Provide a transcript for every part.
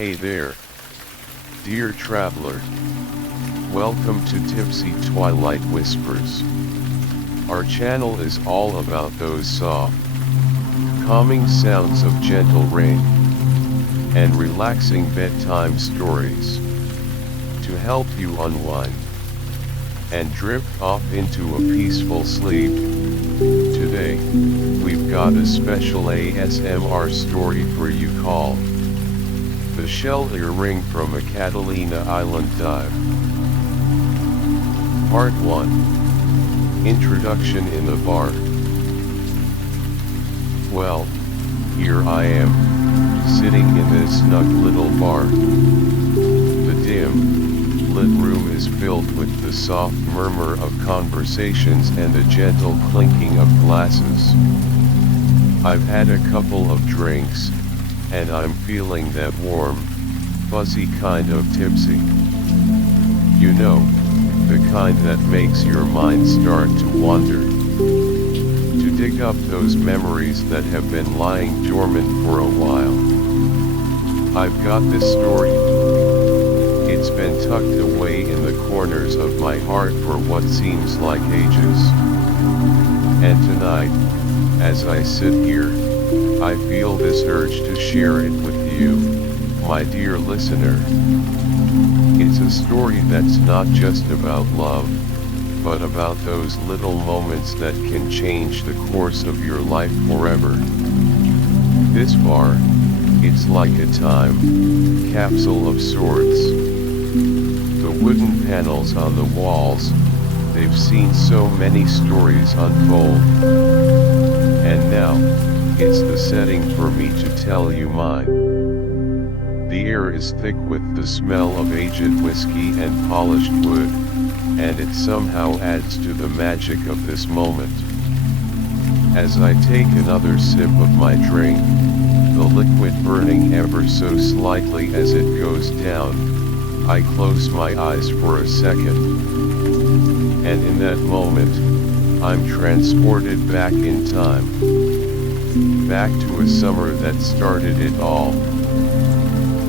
Hey there, dear traveler. Welcome to Tipsy Twilight Whispers. Our channel is all about those soft, calming sounds of gentle rain and relaxing bedtime stories to help you unwind and drift off into a peaceful sleep. Today, we've got a special ASMR story for you called The Shell Earring from a Catalina Island Dive. Part 1. Introduction in the bar. Well, here I am, sitting in this snug little bar. The dim, lit room is filled with the soft murmur of conversations and the gentle clinking of glasses. I've had a couple of drinks, and I'm feeling that warm, fuzzy kind of tipsy. You know, the kind that makes your mind start to wander, to dig up those memories that have been lying dormant for a while. I've got this story. It's been tucked away in the corners of my heart for what seems like ages. And tonight, as I sit here, I feel this urge to share it with you, my dear listener. It's a story that's not just about love, but about those little moments that can change the course of your life forever. This bar, it's like a time capsule of sorts. The wooden panels on the walls, they've seen so many stories unfold. And now, it's the setting for me to tell you mine. The air is thick with the smell of aged whiskey and polished wood, and it somehow adds to the magic of this moment. As I take another sip of my drink, the liquid burning ever so slightly as it goes down, I close my eyes for a second. And in that moment, I'm transported back in time. Back to a summer that started it all.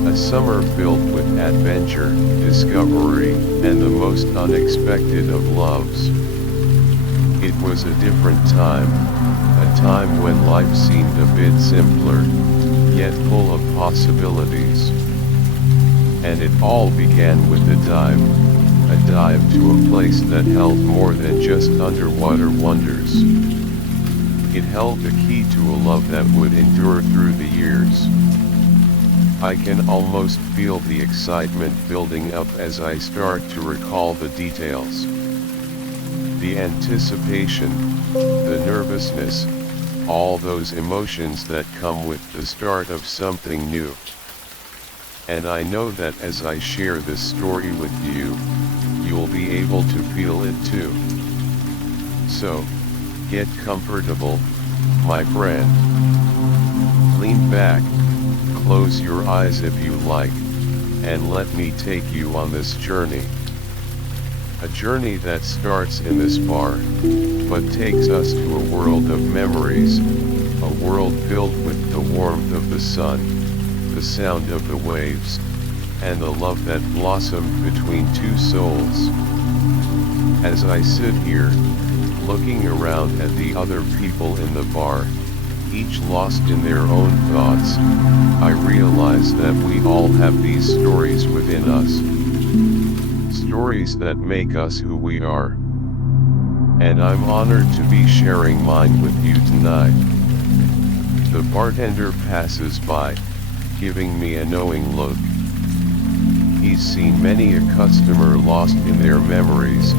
A summer filled with adventure, discovery, and the most unexpected of loves. It was a different time, a time when life seemed a bit simpler, yet full of possibilities. And it all began with a dive to a place that held more than just underwater wonders. It held the key to a love that would endure through the years. I can almost feel the excitement building up as I start to recall the details. The anticipation, the nervousness, all those emotions that come with the start of something new. And I know that as I share this story with you, you'll be able to feel it too. So, get comfortable, my friend. Lean back, close your eyes if you like, and let me take you on this journey. A journey that starts in this bar, but takes us to a world of memories, a world filled with the warmth of the sun, the sound of the waves, and the love that blossomed between two souls. As I sit here, looking around at the other people in the bar, each lost in their own thoughts, I realize that we all have these stories within us. Stories that make us who we are. And I'm honored to be sharing mine with you tonight. The bartender passes by, giving me a knowing look. He's seen many a customer lost in their memories,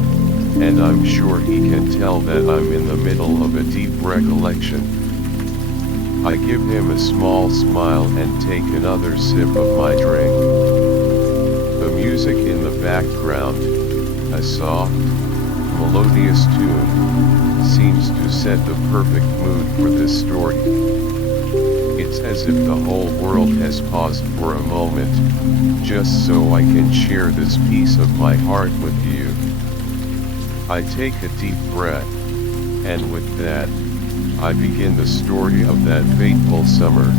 and I'm sure he can tell that I'm in the middle of a deep recollection. I give him a small smile and take another sip of my drink. The music in the background, a soft, melodious tune, seems to set the perfect mood for this story. It's as if the whole world has paused for a moment, just so I can share this piece of my heart with you. I take a deep breath, and with that, I begin the story of that fateful summer.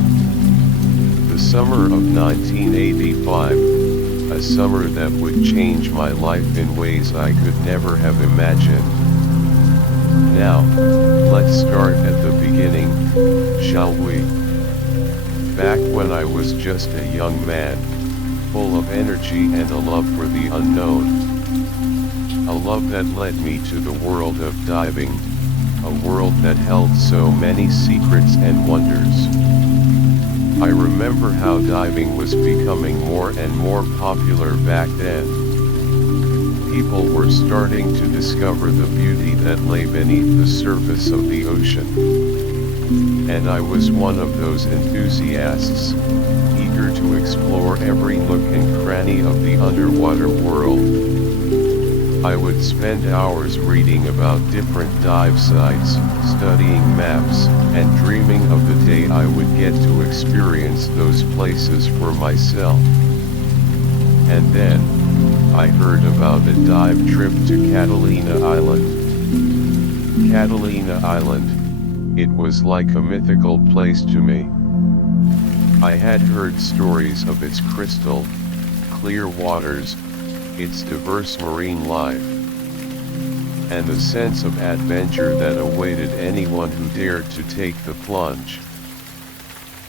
The The summer of 1985, a summer that would change my life in ways I could never have imagined. Now, let's start at the beginning, shall we? Back when I was just a young man, full of energy and a love for the unknown. A love that led me to the world of diving, a world that held so many secrets and wonders. I remember how diving was becoming more and more popular back then. People were starting to discover the beauty that lay beneath the surface of the ocean. And I was one of those enthusiasts, eager to explore every nook and cranny of the underwater world. I would spend hours reading about different dive sites, studying maps, and dreaming of the day I would get to experience those places for myself. And then, I heard about a dive trip to Catalina Island. Catalina Island, it was like a mythical place to me. I had heard stories of its crystal, clear waters, its diverse marine life, and the sense of adventure that awaited anyone who dared to take the plunge.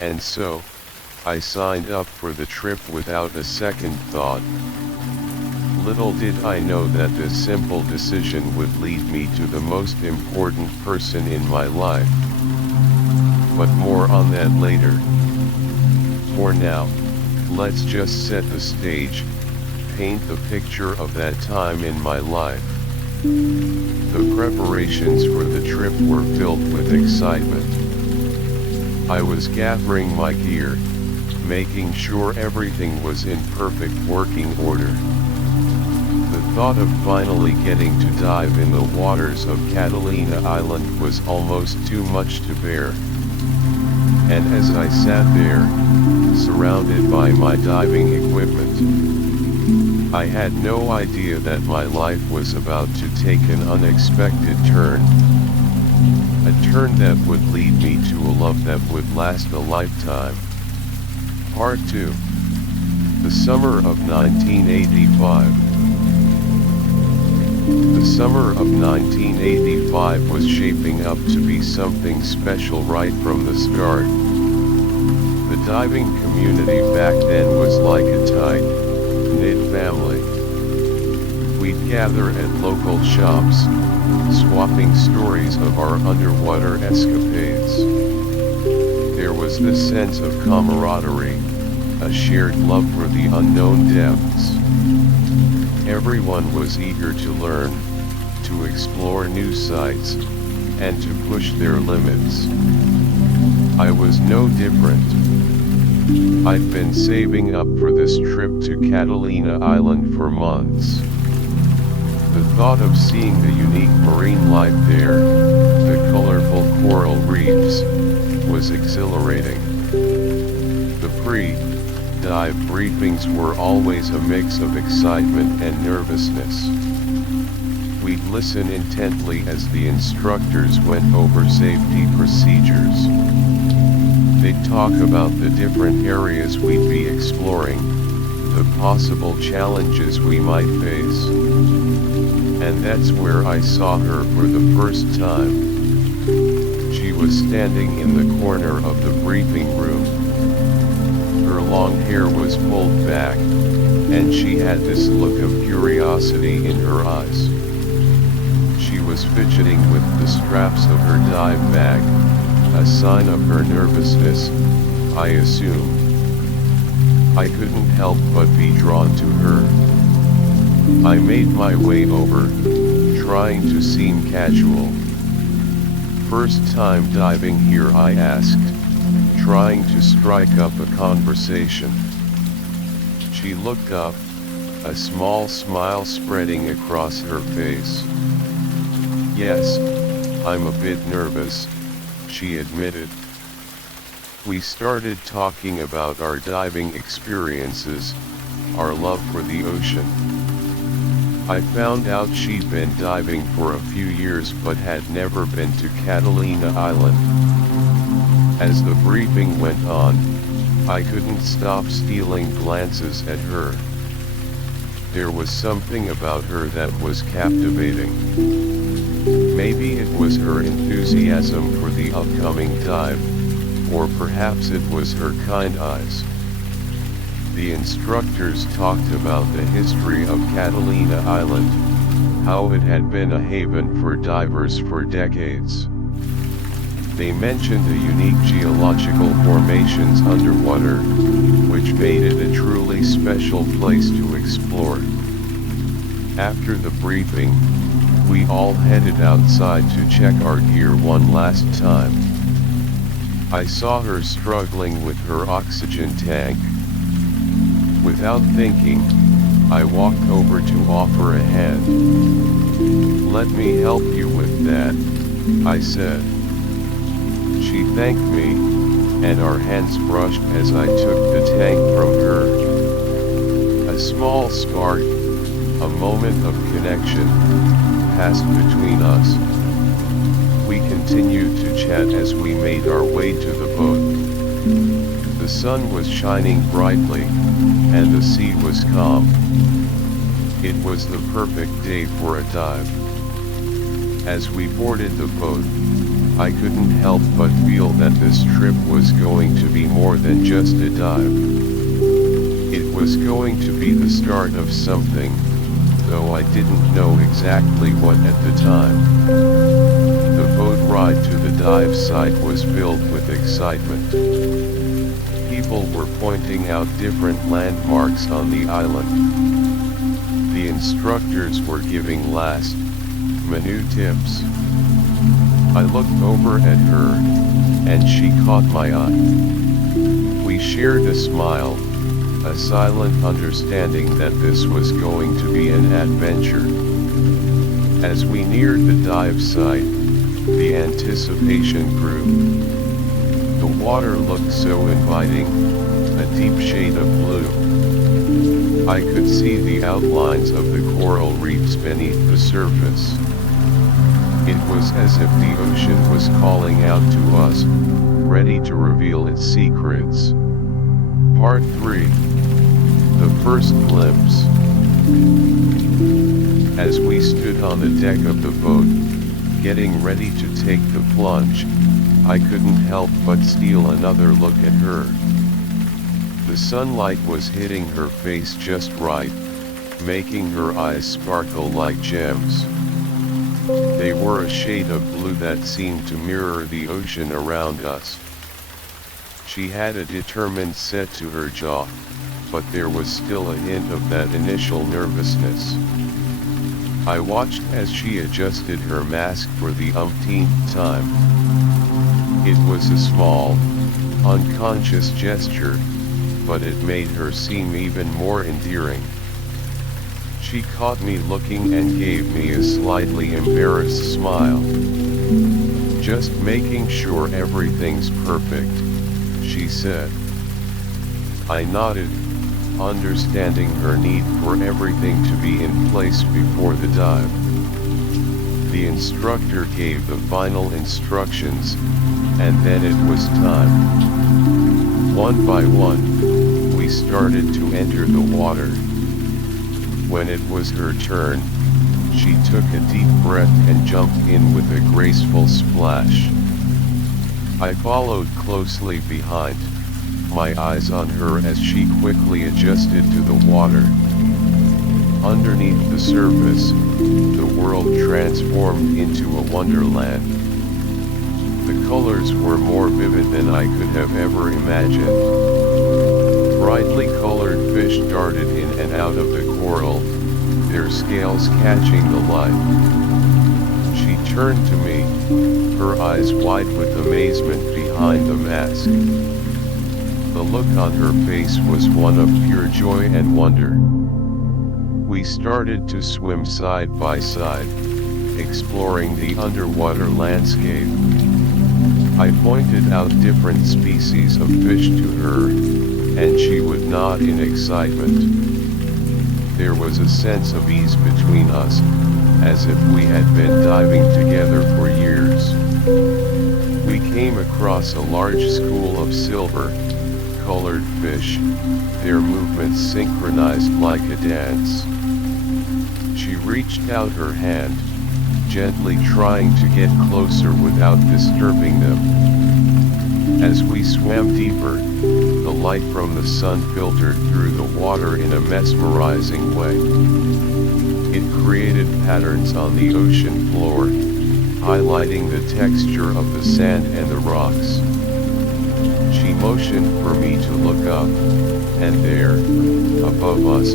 And so, I signed up for the trip without a second thought. Little did I know that this simple decision would lead me to the most important person in my life. But more on that later. For now, let's just set the stage, paint the picture of that time in my life. The preparations for the trip were filled with excitement. I was gathering my gear, making sure everything was in perfect working order. The thought of finally getting to dive in the waters of Catalina Island was almost too much to bear. And as I sat there, surrounded by my diving equipment, I had no idea that my life was about to take an unexpected turn. A turn that would lead me to a love that would last a lifetime. Part 2. The summer of 1985. The summer of 1985 was shaping up to be something special right from the start. The diving community back then was like a tight-knit family. We'd gather at local shops, swapping stories of our underwater escapades. There was this sense of camaraderie, a shared love for the unknown depths. Everyone was eager to learn, to explore new sights, and to push their limits. I was no different. I'd been saving up for this trip to Catalina Island for months. The thought of seeing the unique marine life there, the colorful coral reefs, was exhilarating. The pre-dive briefings were always a mix of excitement and nervousness. We'd listen intently as the instructors went over safety procedures. They'd talk about the different areas we'd be exploring, the possible challenges we might face. And that's where I saw her for the first time. She was standing in the corner of the briefing room. Her long hair was pulled back, and she had this look of curiosity in her eyes. She was fidgeting with the straps of her dive bag, a sign of her nervousness, I assumed. I couldn't help but be drawn to her. I made my way over, trying to seem casual. "First time diving here?" I asked, trying to strike up a conversation. She looked up, a small smile spreading across her face. "Yes, I'm a bit nervous," she admitted. We started talking about our diving experiences, our love for the ocean. I found out she'd been diving for a few years but had never been to Catalina Island. As the briefing went on, I couldn't stop stealing glances at her. There was something about her that was captivating. Maybe it was her enthusiasm for the upcoming dive, or perhaps it was her kind eyes. The instructors talked about the history of Catalina Island, how it had been a haven for divers for decades. They mentioned the unique geological formations underwater, which made it a truly special place to explore. After the briefing, we all headed outside to check our gear one last time. I saw her struggling with her oxygen tank. Without thinking, I walked over to offer a hand. "Let me help you with that," I said. She thanked me, and our hands brushed as I took the tank from her. A small spark, a moment of connection, passed between us. We continued to chat as we made our way to the boat. The sun was shining brightly, and the sea was calm. It was the perfect day for a dive. As we boarded the boat, I couldn't help but feel that this trip was going to be more than just a dive. It was going to be the start of something, though I didn't know exactly what at the time. The boat ride to the dive site was filled with excitement. People were pointing out different landmarks on the island. The instructors were giving last-minute tips. I looked over at her, and she caught my eye. We shared a smile, a silent understanding that this was going to be an adventure. As we neared the dive site, the anticipation grew. The water looked so inviting, a deep shade of blue. I could see the outlines of the coral reefs beneath the surface. It was as if the ocean was calling out to us, ready to reveal its secrets. Part 3. The First Glimpse. As we stood on the deck of the boat, getting ready to take the plunge, I couldn't help but steal another look at her. The sunlight was hitting her face just right, making her eyes sparkle like gems. They were a shade of blue that seemed to mirror the ocean around us. She had a determined set to her jaw, but there was still a hint of that initial nervousness. I watched as she adjusted her mask for the umpteenth time. It was a small, unconscious gesture, but it made her seem even more endearing. She caught me looking and gave me a slightly embarrassed smile. "Just making sure everything's perfect," she said. I nodded, understanding her need for everything to be in place before the dive. The instructor gave the final instructions, and then it was time. One by one, we started to enter the water. When it was her turn, she took a deep breath and jumped in with a graceful splash. I followed closely behind, my eyes on her as she quickly adjusted to the water. Underneath the surface, the world transformed into a wonderland. The colors were more vivid than I could have ever imagined. Brightly colored fish darted in and out of the coral, their scales catching the light. She turned to me, her eyes wide with amazement behind the mask. The look on her face was one of pure joy and wonder. We started to swim side by side, exploring the underwater landscape. I pointed out different species of fish to her, and she would nod in excitement. There was a sense of ease between us, as if we had been diving together for years. We came across a large school of silver, colored fish, their movements synchronized like a dance. She reached out her hand, gently trying to get closer without disturbing them. As we swam deeper, the light from the sun filtered through the water in a mesmerizing way. It created patterns on the ocean floor, highlighting the texture of the sand and the rocks. She motioned for me to look up, and there, above us,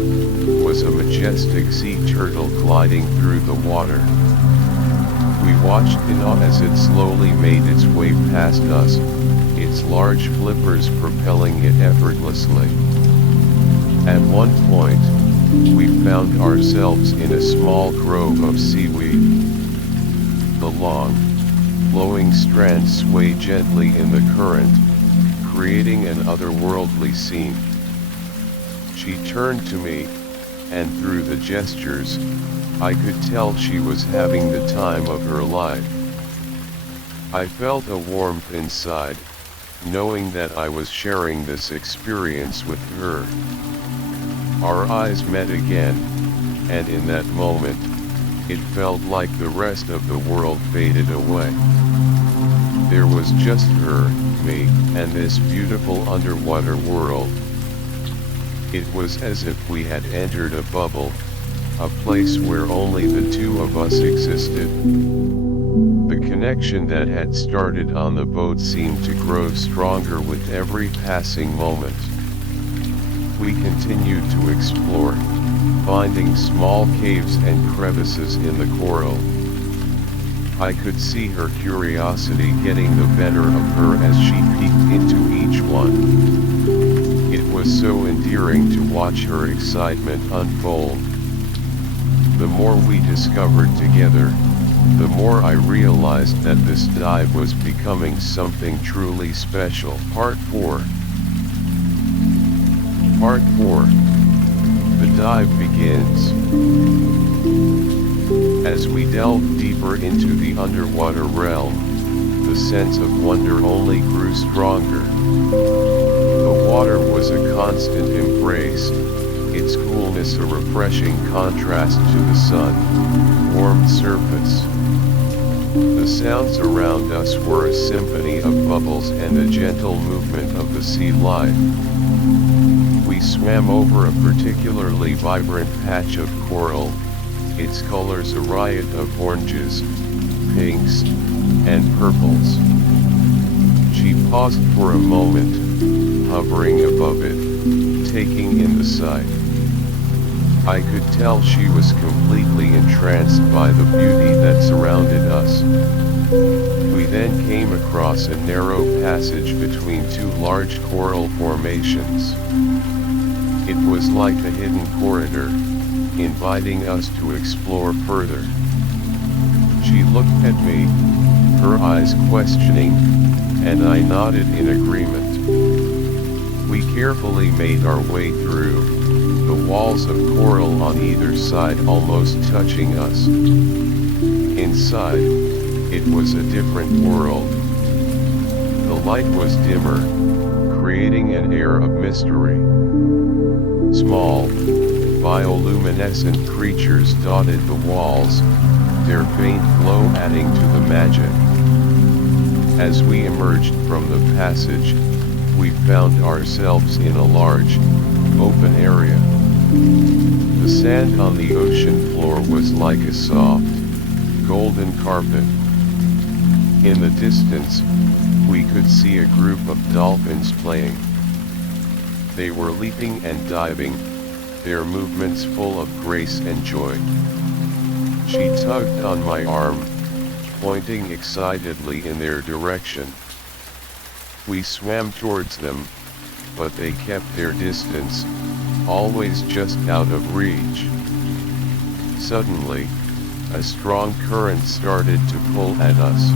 was a majestic sea turtle gliding through the water. We watched in awe as it slowly made its way past us, its large flippers propelling it effortlessly. At one point, we found ourselves in a small grove of seaweed. The long, flowing strands sway gently in the current, creating an otherworldly scene. She turned to me, and through the gestures, I could tell she was having the time of her life. I felt a warmth inside, knowing that I was sharing this experience with her. Our eyes met again, and in that moment, it felt like the rest of the world faded away. There was just her, me, and this beautiful underwater world. It was as if we had entered a bubble, a place where only the two of us existed. The connection that had started on the boat seemed to grow stronger with every passing moment. We continued to explore, finding small caves and crevices in the coral. I could see her curiosity getting the better of her as she peeked into each one. It was so endearing to watch her excitement unfold. The more we discovered together, the more I realized that this dive was becoming something truly special. Part 4. Part 4. The dive begins. As we delved deeper into the underwater realm, the sense of wonder only grew stronger. The water was a constant embrace, its coolness a refreshing contrast to the sun-warmed surface. The sounds around us were a symphony of bubbles and the gentle movement of the sea life. We swam over a particularly vibrant patch of coral, its colors a riot of oranges, pinks, and purples. She paused for a moment, hovering above it, taking in the sight. I could tell she was completely entranced by the beauty that surrounded us. We then came across a narrow passage between two large coral formations. It was like a hidden corridor, inviting us to explore further. She looked at me, her eyes questioning, and I nodded in agreement. We carefully made our way through, the walls of coral on either side almost touching us. Inside, it was a different world. The light was dimmer, creating an air of mystery. Small, bioluminescent creatures dotted the walls, their faint glow adding to the magic. As we emerged from the passage, we found ourselves in a large, open area. The sand on the ocean floor was like a soft, golden carpet. In the distance, we could see a group of dolphins playing. They were leaping and diving, their movements full of grace and joy. She tugged on my arm, pointing excitedly in their direction. We swam towards them, but they kept their distance, always just out of reach. Suddenly, a strong current started to pull at us.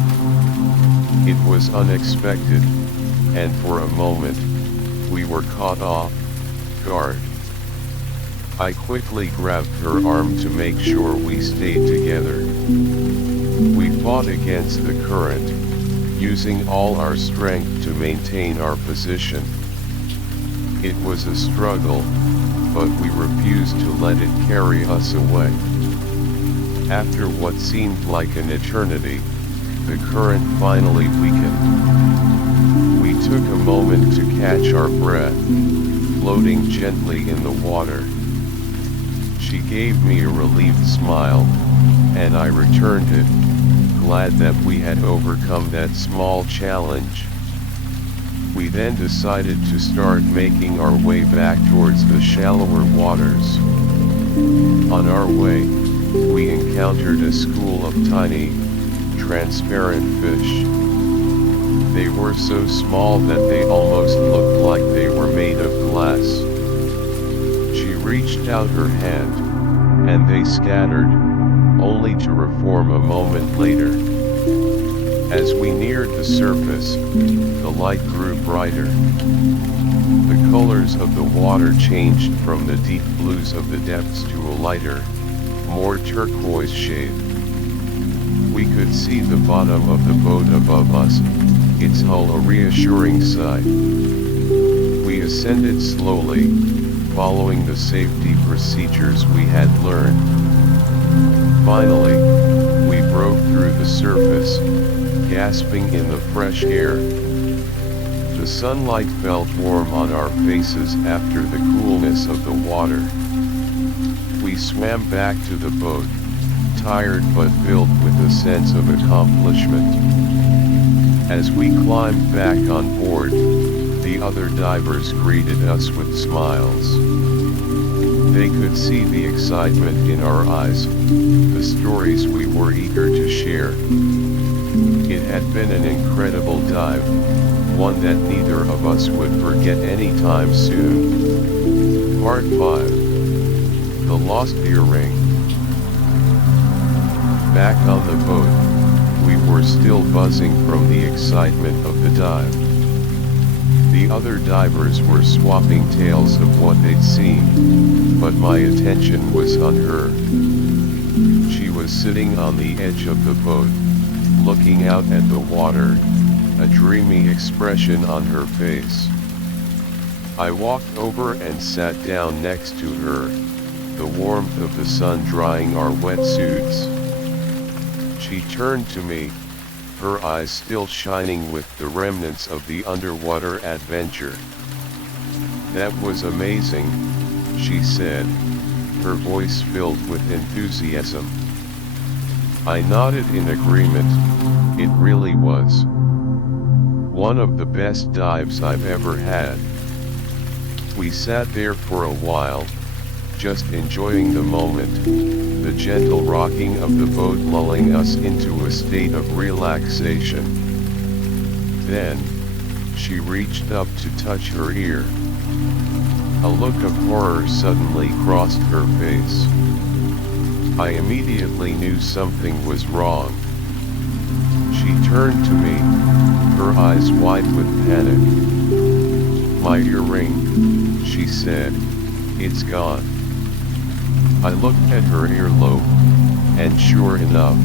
It was unexpected, and for a moment, we were caught off guard. I quickly grabbed her arm to make sure we stayed together. We fought against the current, using all our strength to maintain our position. It was a struggle, but we refused to let it carry us away. After what seemed like an eternity, the current finally weakened. We took a moment to catch our breath, floating gently in the water. She gave me a relieved smile, and I returned it, glad that we had overcome that small challenge. We then decided to start making our way back towards the shallower waters. On our way, we encountered a school of tiny, transparent fish. They were so small that they almost looked like they were made of glass. She reached out her hand, and they scattered, only to reform a moment later. As we neared the surface, the light grew brighter. The colors of the water changed from the deep blues of the depths to a lighter, more turquoise shade. We could see the bottom of the boat above us, its hull a reassuring sight. We ascended slowly, following the safety procedures we had learned. Finally, we broke through the surface, gasping in the fresh air. The sunlight felt warm on our faces after the coolness of the water. We swam back to the boat, tired but filled with a sense of accomplishment. As we climbed back on board, the other divers greeted us with smiles. They could see the excitement in our eyes, the stories we were eager to share. It had been an incredible dive, one that neither of us would forget anytime soon. Part 5. The Lost Earring. Back on the boat, we were still buzzing from the excitement of the dive. The other divers were swapping tales of what they'd seen, but my attention was on her. She was sitting on the edge of the boat, looking out at the water, a dreamy expression on her face. I walked over and sat down next to her, the warmth of the sun drying our wetsuits. She turned to me, her eyes still shining with the remnants of the underwater adventure. "That was amazing," she said, her voice filled with enthusiasm. I nodded in agreement. It really was one of the best dives I've ever had. We sat there for a while, just enjoying the moment, the gentle rocking of the boat lulling us into a state of relaxation. Then, she reached up to touch her ear. A look of horror suddenly crossed her face. I immediately knew something was wrong. She turned to me, her eyes wide with panic. "My earring," she said, "it's gone." I looked at her earlobe, and sure enough,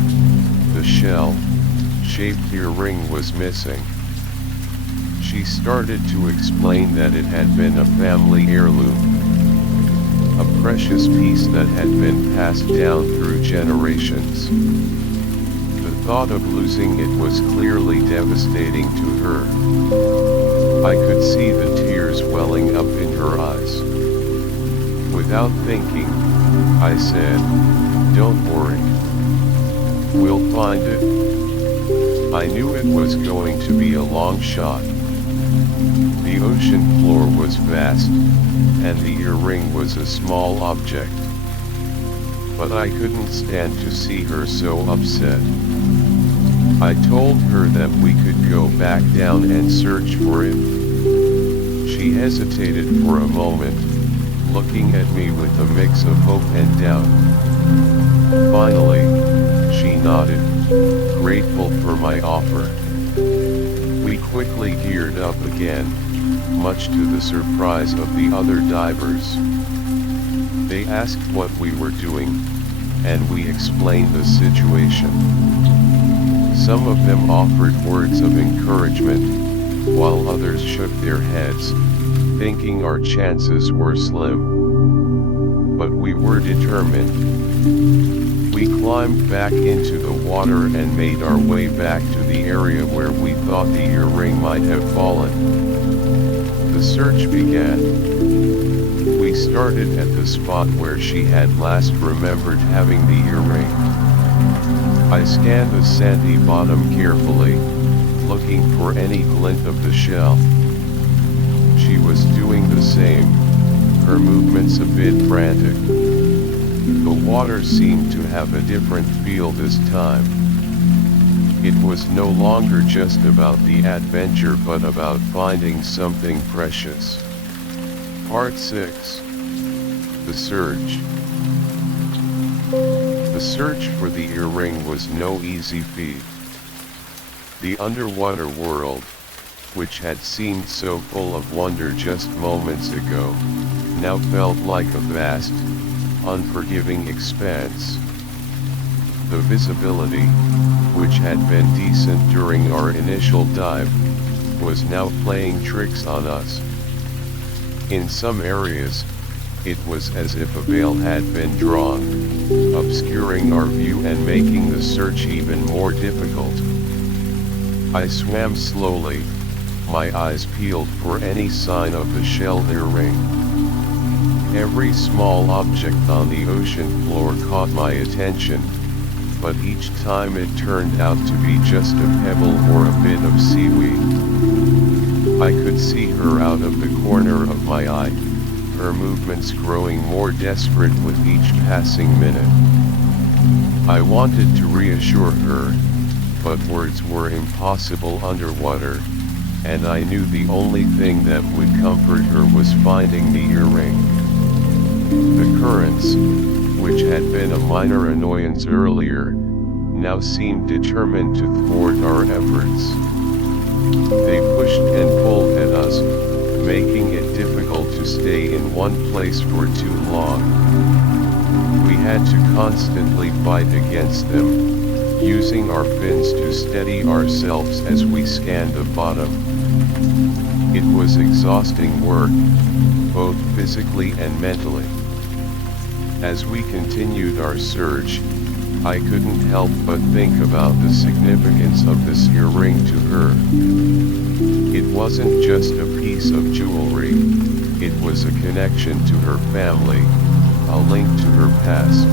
the shell-shaped earring was missing. She started to explain that it had been a family heirloom, a precious piece that had been passed down through generations. The thought of losing it was clearly devastating to her. I could see the tears welling up in her eyes. Without thinking, I said, "Don't worry. We'll find it." I knew it was going to be a long shot. The ocean floor was vast, and the earring was a small object. But I couldn't stand to see her so upset. I told her that we could go back down and search for it. She hesitated for a moment, looking at me with a mix of hope and doubt. Finally, she nodded, grateful for my offer. We quickly geared up again, much to the surprise of the other divers. They asked what we were doing, and we explained the situation. Some of them offered words of encouragement, while others shook their heads, thinking our chances were slim. But we were determined. We climbed back into the water and made our way back to the area where we thought the earring might have fallen. The search began. We started at the spot where she had last remembered having the earring. I scanned the sandy bottom carefully, looking for any glint of the shell. She was doing the same, her movements a bit frantic. The water seemed to have a different feel this time. It was no longer just about the adventure but about finding something precious. Part 6. The Search. The search for the earring was no easy feat. The underwater world, which had seemed so full of wonder just moments ago, now felt like a vast, unforgiving expanse. The visibility, which had been decent during our initial dive, was now playing tricks on us. In some areas, it was as if a veil had been drawn, obscuring our view and making the search even more difficult. I swam slowly, my eyes peeled for any sign of the shell earring. Every small object on the ocean floor caught my attention, but each time it turned out to be just a pebble or a bit of seaweed. I could see her out of the corner of my eye, her movements growing more desperate with each passing minute. I wanted to reassure her, but words were impossible underwater, and I knew the only thing that would comfort her was finding the earring. The currents, which had been a minor annoyance earlier, now seemed determined to thwart our efforts. They pushed and pulled at us, making it difficult to stay in one place for too long. We had to constantly fight against them, using our fins to steady ourselves as we scanned the bottom. It was exhausting work, both physically and mentally. As we continued our search, I couldn't help but think about the significance of this earring to her. It wasn't just a piece of jewelry, it was a connection to her family, a link to her past.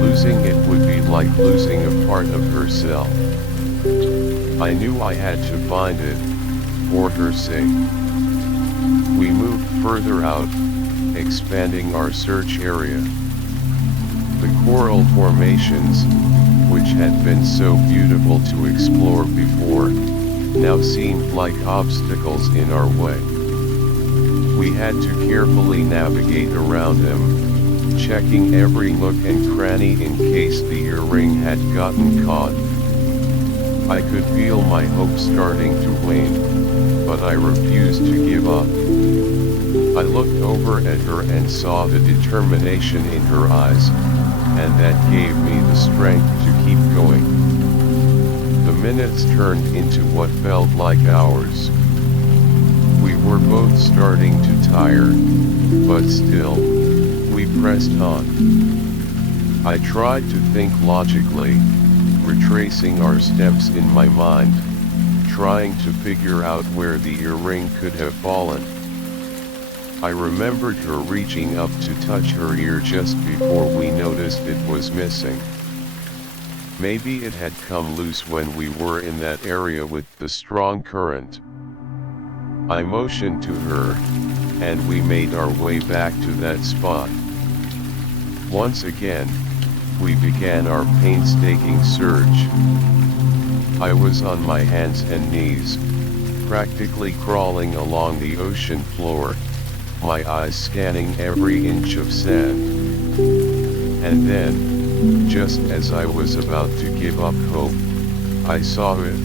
Losing it would be like losing a part of herself. I knew I had to find it, for her sake. We moved further out, expanding our search area. The coral formations, which had been so beautiful to explore before, now seemed like obstacles in our way. We had to carefully navigate around them, checking every nook and cranny in case the earring had gotten caught. I could feel my hope starting to wane, but I refused to give up. I looked over at her and saw the determination in her eyes, and that gave me the strength to keep going. The minutes turned into what felt like hours. We were both starting to tire, but still, we pressed on. I tried to think logically, retracing our steps in my mind, trying to figure out where the earring could have fallen. I remembered her reaching up to touch her ear just before we noticed it was missing. Maybe it had come loose when we were in that area with the strong current. I motioned to her, and we made our way back to that spot. Once again, we began our painstaking search. I was on my hands and knees, practically crawling along the ocean floor, my eyes scanning every inch of sand. And then, just as I was about to give up hope, I saw it.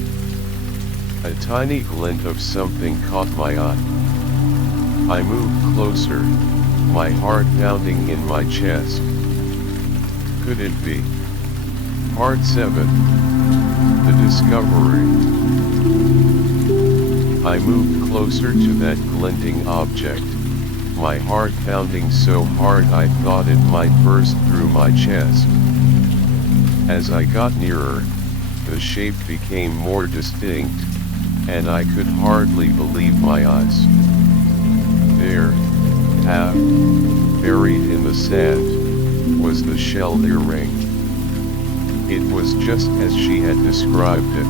A tiny glint of something caught my eye. I moved closer, my heart pounding in my chest. Could it be? Part 7. The Discovery. I moved closer to that glinting object, my heart pounding so hard I thought it might burst through my chest. As I got nearer, the shape became more distinct, and I could hardly believe my eyes. There, half buried in the sand, was the shell earring. It was just as she had described it,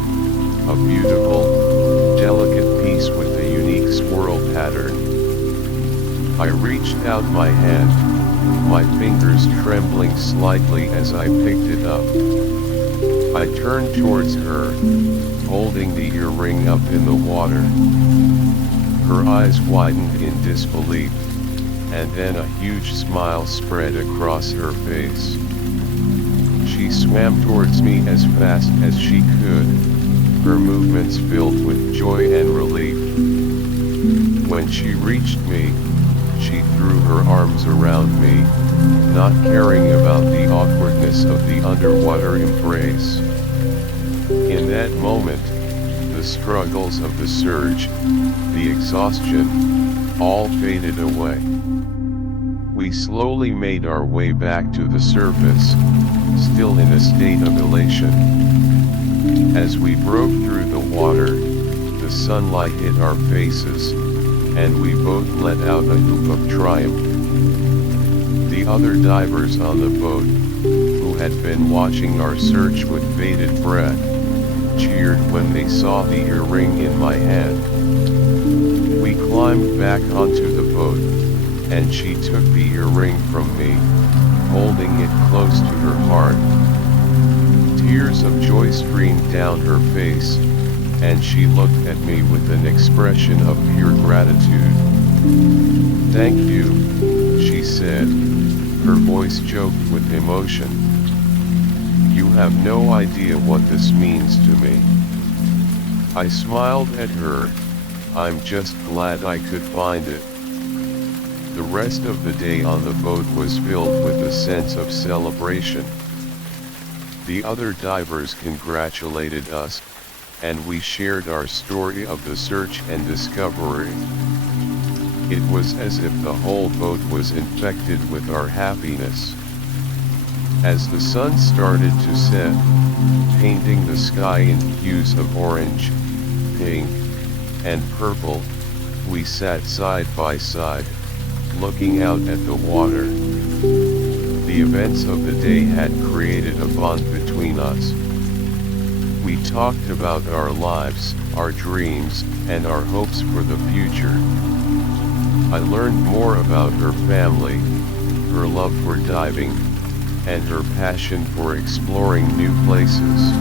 a beautiful, delicate piece with a unique swirl pattern. I reached out my hand, my fingers trembling slightly as I picked it up. I turned towards her, holding the earring up in the water. Her eyes widened in disbelief, and then a huge smile spread across her face. She swam towards me as fast as she could, her movements filled with joy and relief. When she reached me, she threw her arms around me, not caring about the awkwardness of the underwater embrace. In that moment, the struggles of the surge, the exhaustion, all faded away. We slowly made our way back to the surface, still in a state of elation. As we broke through the water, the sunlight hit our faces, and we both let out a whoop of triumph. The other divers on the boat, who had been watching our search with bated breath, cheered when they saw the earring in my hand. We climbed back onto the boat, and she took the earring from me, holding it close to her heart. Tears of joy streamed down her face, and she looked at me with an expression of pure gratitude. "Thank you," she said, her voice choked with emotion. "You have no idea what this means to me." I smiled at her. "I'm just glad I could find it." The rest of the day on the boat was filled with a sense of celebration. The other divers congratulated us, and we shared our story of the search and discovery. It was as if the whole boat was infected with our happiness. As the sun started to set, painting the sky in hues of orange, pink, and purple, we sat side by side, looking out at the water. The events of the day had created a bond between us. We talked about our lives, our dreams, and our hopes for the future. I learned more about her family, her love for diving, and her passion for exploring new places.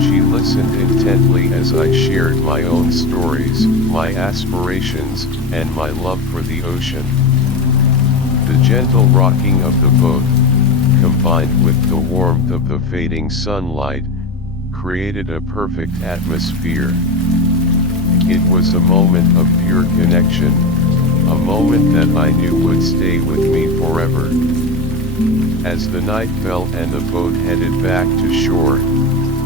She listened intently as I shared my own stories, my aspirations, and my love for the ocean. The gentle rocking of the boat, combined with the warmth of the fading sunlight, created a perfect atmosphere. It was a moment of pure connection, a moment that I knew would stay with me forever. As the night fell and the boat headed back to shore,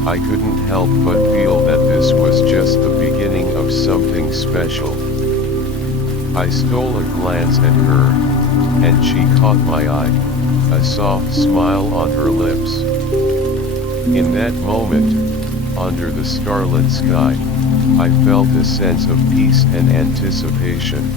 I couldn't help but feel that this was just the beginning of something special. I stole a glance at her, and she caught my eye, a soft smile on her lips. In that moment, under the starlit sky, I felt a sense of peace and anticipation.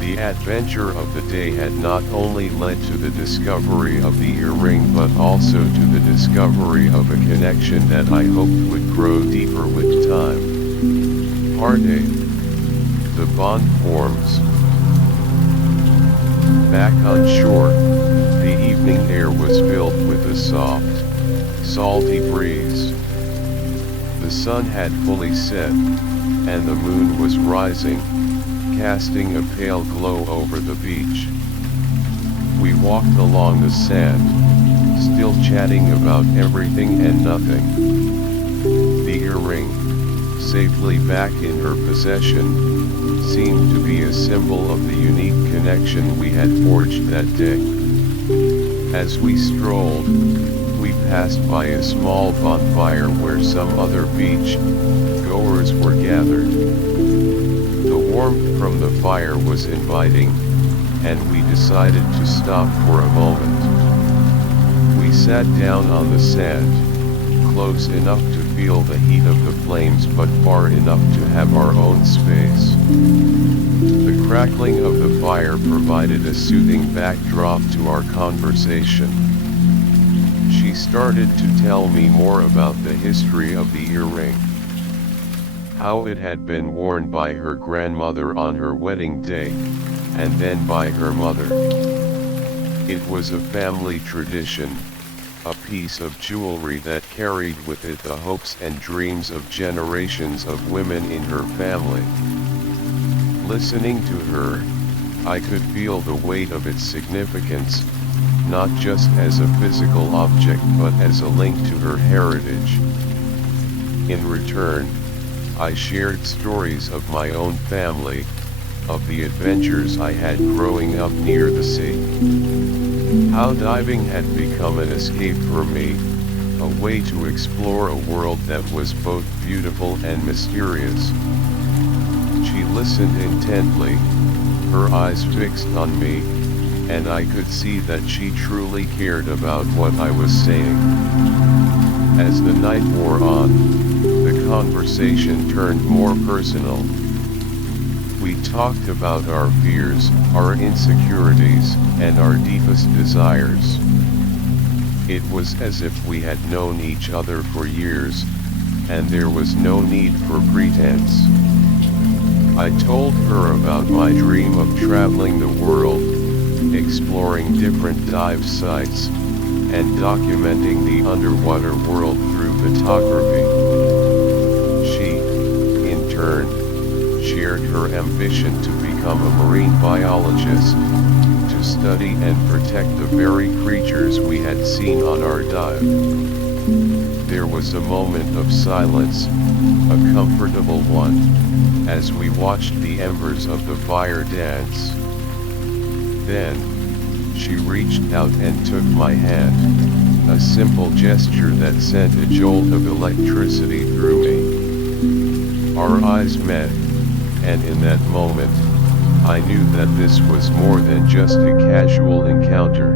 The adventure of the day had not only led to the discovery of the earring but also to the discovery of a connection that I hoped would grow deeper with time. Part 8. The bond forms. Back on shore, the evening air was filled with a soft, salty breeze. The sun had fully set, and the moon was rising, casting a pale glow over the beach. We walked along the sand, still chatting about everything and nothing. The earring, safely back in her possession, seemed to be a symbol of the unique connection we had forged that day. As we strolled, We passed by a small bonfire where some other beach goers were gathered. The warmth from the fire was inviting, and we decided to stop for a moment. We sat down on the sand, close enough to feel the heat of the flames but far enough to have our own space. The crackling of the fire provided a soothing backdrop to our conversation. She started to tell me more about the history of the earring. How it had been worn by her grandmother on her wedding day, and then by her mother. It was a family tradition, a piece of jewelry that carried with it the hopes and dreams of generations of women in her family. Listening to her, I could feel the weight of its significance, not just as a physical object but as a link to her heritage. In return, I shared stories of my own family, of the adventures I had growing up near the sea. How diving had become an escape for me, a way to explore a world that was both beautiful and mysterious. She listened intently, her eyes fixed on me, and I could see that she truly cared about what I was saying. As the night wore on, the conversation turned more personal. We talked about our fears, our insecurities, and our deepest desires. It was as if we had known each other for years, and there was no need for pretense. I told her about my dream of traveling the world, exploring different dive sites, and documenting the underwater world through photography. She, in turn, shared her ambition to become a marine biologist, to study and protect the very creatures we had seen on our dive. There was a moment of silence, a comfortable one, as we watched the embers of the fire dance. Then, she reached out and took my hand, a simple gesture that sent a jolt of electricity through me. Our eyes met, and in that moment, I knew that this was more than just a casual encounter.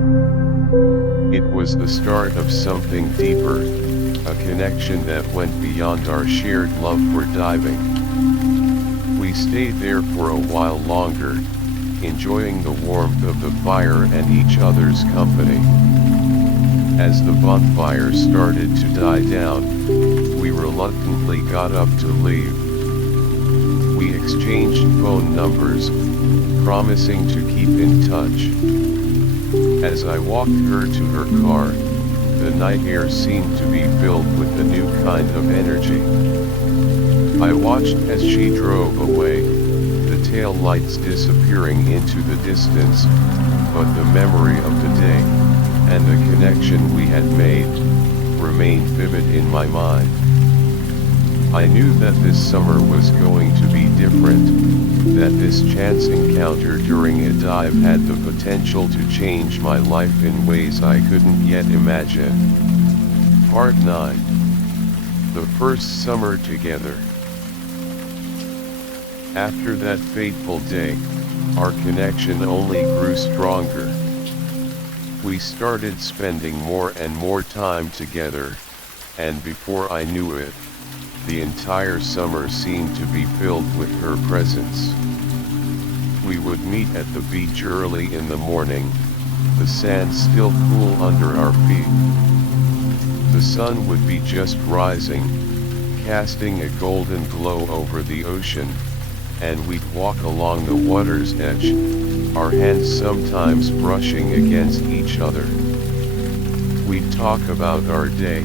It was the start of something deeper, a connection that went beyond our shared love for diving. We stayed there for a while longer, enjoying the warmth of the fire and each other's company. As the bonfire started to die down, we reluctantly got up to leave. We exchanged phone numbers, promising to keep in touch. As I walked her to her car, the night air seemed to be filled with a new kind of energy. I watched as she drove away, the tail lights disappearing into the distance, but the memory of the day, and the connection we had made, remained vivid in my mind. I knew that this summer was going to be different, that this chance encounter during a dive had the potential to change my life in ways I couldn't yet imagine. Part 9. The first summer together. After that fateful day, our connection only grew stronger. We started spending more and more time together, and before I knew it, the entire summer seemed to be filled with her presence. We would meet at the beach early in the morning, the sand still cool under our feet. The sun would be just rising, casting a golden glow over the ocean, and we'd walk along the water's edge, our hands sometimes brushing against each other. We'd talk about our day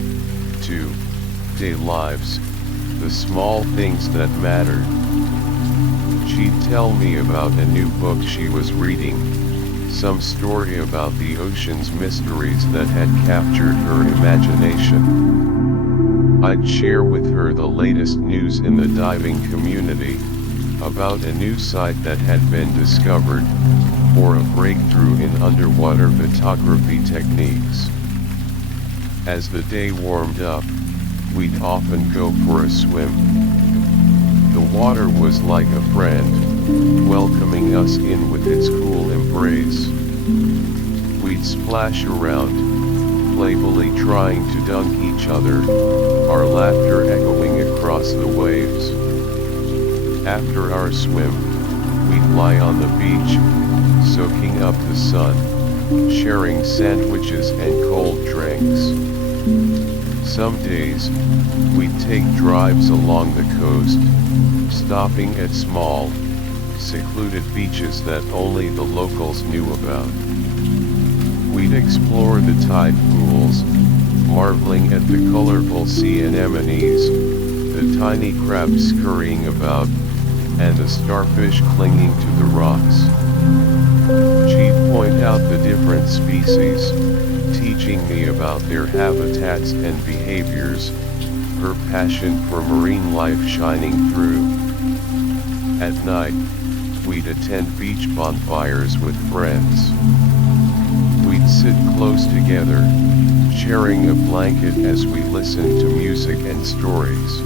lives, the small things that mattered. She'd tell me about a new book she was reading, some story about the ocean's mysteries that had captured her imagination. I'd share with her the latest news in the diving community, about a new site that had been discovered, or a breakthrough in underwater photography techniques. As the day warmed up, we'd often go for a swim. The water was like a friend, welcoming us in with its cool embrace. We'd splash around, playfully trying to dunk each other, our laughter echoing across the waves. After our swim, we'd lie on the beach, soaking up the sun, sharing sandwiches and cold drinks. Some days, we'd take drives along the coast, stopping at small, secluded beaches that only the locals knew about. We'd explore the tide pools, marveling at the colorful sea anemones, the tiny crabs scurrying about, and the starfish clinging to the rocks. She'd point out the different species, teaching me about their habitats and behaviors, her passion for marine life shining through. At night, we'd attend beach bonfires with friends. We'd sit close together, sharing a blanket as we listened to music and stories.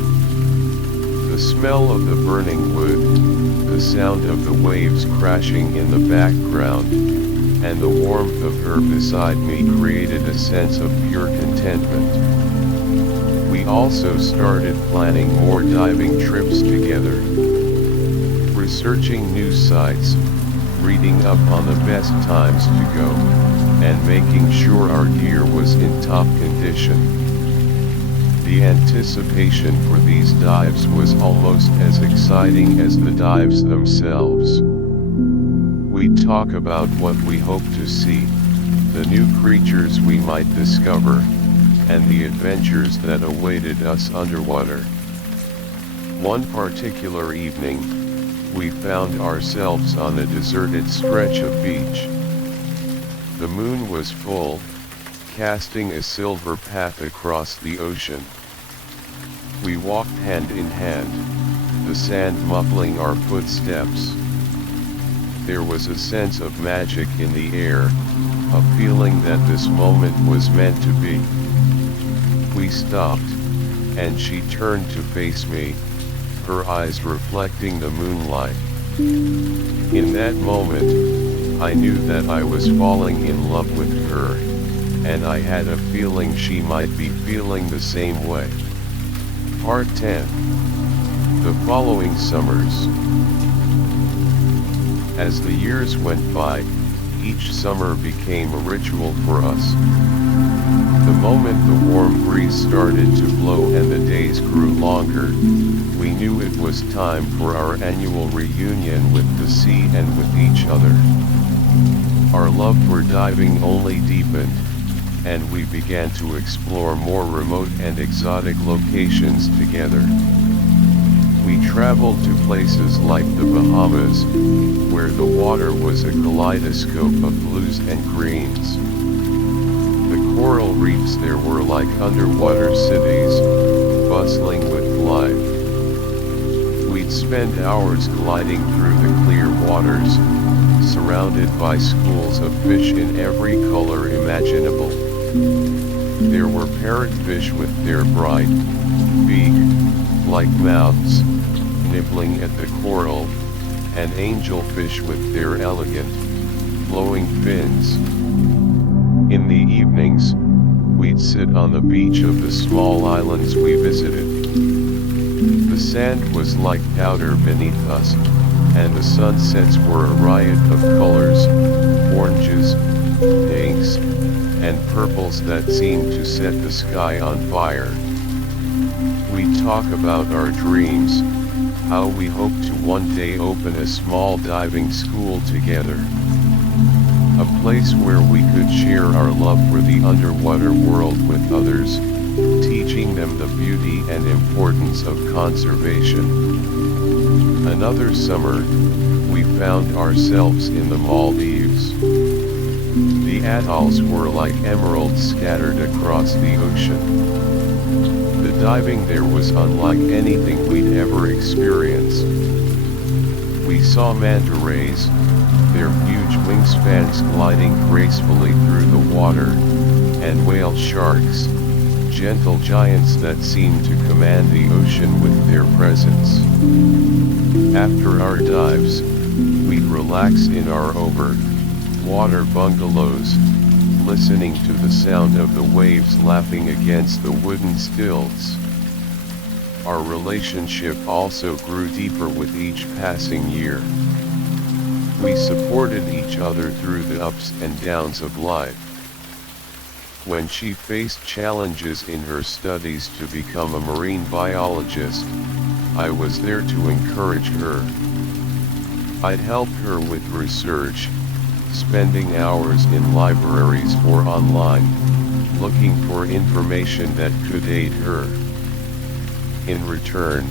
The smell of the burning wood, the sound of the waves crashing in the background, and the warmth of her beside me created a sense of pure contentment. We also started planning more diving trips together, researching new sites, reading up on the best times to go, and making sure our gear was in top condition. The anticipation for these dives was almost as exciting as the dives themselves. We'd talk about what we hoped to see, the new creatures we might discover, and the adventures that awaited us underwater. One particular evening, we found ourselves on a deserted stretch of beach. The moon was full, casting a silver path across the ocean. We walked hand in hand, the sand muffling our footsteps. There was a sense of magic in the air, a feeling that this moment was meant to be. We stopped, and she turned to face me, her eyes reflecting the moonlight. In that moment, I knew that I was falling in love with her, and I had a feeling she might be feeling the same way. Part 10. The following summers. As the years went by, each summer became a ritual for us. The moment the warm breeze started to blow and the days grew longer, we knew it was time for our annual reunion with the sea and with each other. Our love for diving only deepened, and we began to explore more remote and exotic locations together. We traveled to places like the Bahamas, where the water was a kaleidoscope of blues and greens. The coral reefs there were like underwater cities, bustling with life. We'd spend hours gliding through the clear waters, surrounded by schools of fish in every color imaginable. There were parrotfish with their bright, beak-like mouths, nibbling at the coral, and angelfish with their elegant, flowing fins. In the evenings, we'd sit on the beach of the small islands we visited. The sand was like powder beneath us, and the sunsets were a riot of colors, oranges, pinks, and purples that seemed to set the sky on fire. We'd talk about our dreams, how we hoped to one day open a small diving school together. A place where we could share our love for the underwater world with others, teaching them the beauty and importance of conservation. Another summer, we found ourselves in the Maldives. The atolls were like emeralds scattered across the ocean. The diving there was unlike anything we'd ever experienced. We saw manta rays, their huge wingspans gliding gracefully through the water, and whale sharks, gentle giants that seemed to command the ocean with their presence. After our dives, we'd relax in our over-water bungalows, listening to the sound of the waves lapping against the wooden stilts. Our relationship also grew deeper with each passing year. We supported each other through the ups and downs of life. When she faced challenges in her studies to become a marine biologist, I was there to encourage her. I'd help her with research, spending hours in libraries or online, looking for information that could aid her. In return,